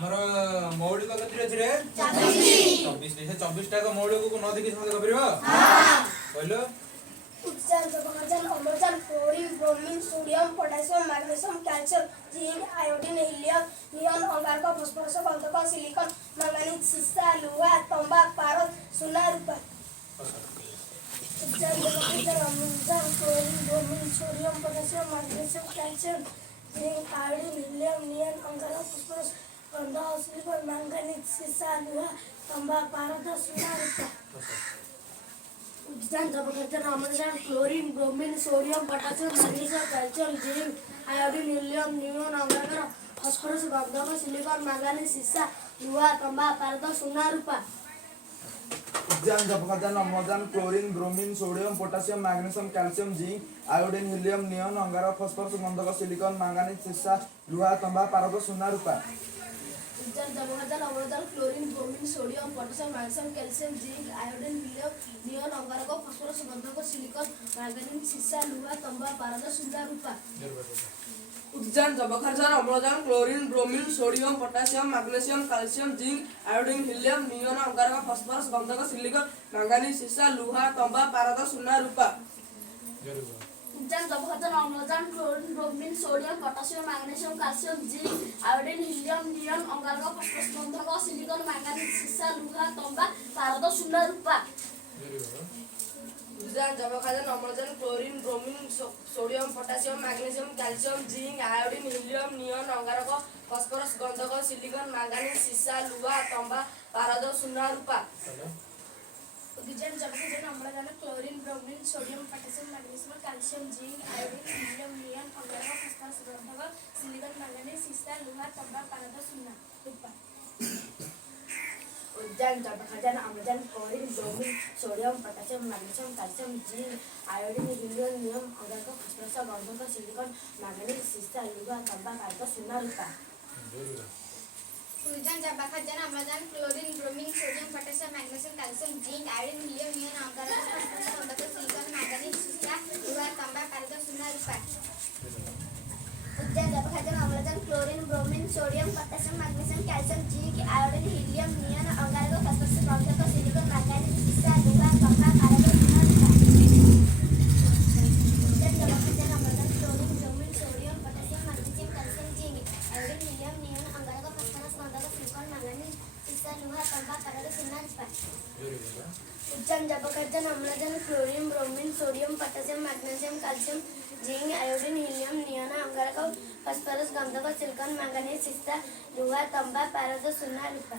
ଆମର ମୌଳିକ କେତେ ଅଛି ରେ 24 ସେ 24 ଟା ମୌଳିକ କୁ ନ ଦେଖି ସମୟ କରିବ କହିଲ ଅମ୍ଳଜାନ chlorine bromine sodium potassium magnesium calcium zinc iodine helium neon अंगारक फॉस्फोरस गंधक सिलिकॉन मैंगनीज सीसा लोहा तांबा पारद सोना रूपा अम्लजान chlorine bromine sodium potassium magnesium calcium zinc iodine helium neon अंगारक फॉस्फोरस गंधक सिलिकॉन मैंगनीज सीसा लोहा तांबा पारद सोना रूपा अम्लजान chlorine bromine sodium potassium magnesium calcium zinc iodine helium neon अंगारक फॉस्फोरस गंधक सिलिकॉन मैंगनीज सीसा लोहा तांबा पारद सोना रूपा अम्लजान chlorine bromine sodium potassium magnesium calcium zinc iodine helium neon अंगारक फॉस्फोरस गंधक सिलिकॉन मैंगनीज सीसा लोहा तांबा पारद सोना रूपा अम्लजान chlorine bromine sodium potassium magnesium calcium zinc iodine helium neon अंगारक फॉस्फोरस गंधक सिलिकॉन मैंगनीज सीसा लोहा तांबा पारद सोना रूपा अम्लजान chlorine bromine sodium potassium magnesium calcium zinc iodine helium neon अंगारक फॉस्फोरस गंधक सिलिकॉन मैंगनीज सीसा लोहा तांबा पारद सोना रूपा अम्लजान chlorine bromine sodium potassium magnesium calcium zinc iodine helium neon अंगारक फॉस्फोरस गंधक सिलिकॉन मैंगनीज सीसा लोहा तांबा पारद सोना रूपा अम्लजान chlorine bromine sodium potassium magnesium calcium zinc iodine helium neon अंगारक फॉस्फोरस गंधक सिलिकॉन मैंगनीज सीसा लोहा तांबा पारद सोना रूपा अम्लजान chlorine bromine sodium potassium magnesium calcium zinc iodine helium neon अंगारक फॉस्फोरस गंधक सिलिकॉन मैंगनीज सीसा लोहा तांबा पारद सोना रूपा अम्लजान chlorine bromine sodium potassium magnesium calcium zinc iodine helium neon अंगारक फॉस्फोरस गंधक सिलिकॉन मैंगनीज सीसा लोहा तांबा पारद सोना रूपा अम्लजान chlorine bromine sodium potassium magnesium calcium zinc iodine helium neon अंगारक फॉस्फोरस गंधक सिलिकॉन मैंगनीज सीसा लोहा तांबा पारद सोना रूपा अम्लजान chlorine bromine sodium potassium magnesium calcium zinc iodine helium neon अंगारक फॉस्फोरस गंधक सिलिकॉन मैंगनीज सीसा लोहा तांबा पारद सोना रूपा अम्लजान chlorine bromine sodium potassium magnesium calcium zinc iodine helium neon अंगारक फॉस्फोरस गंधक सिलिकॉन मैंगनीज सीसा लोहा तांबा पारद सोना रूपा अम्लजान chlorine bromine sodium potassium magnesium calcium zinc iodine helium neon अंगारक फॉस्फोरस गंधक सिलिकॉन मैंगनीज सीसा लोहा तांबा पारद सोना रूपा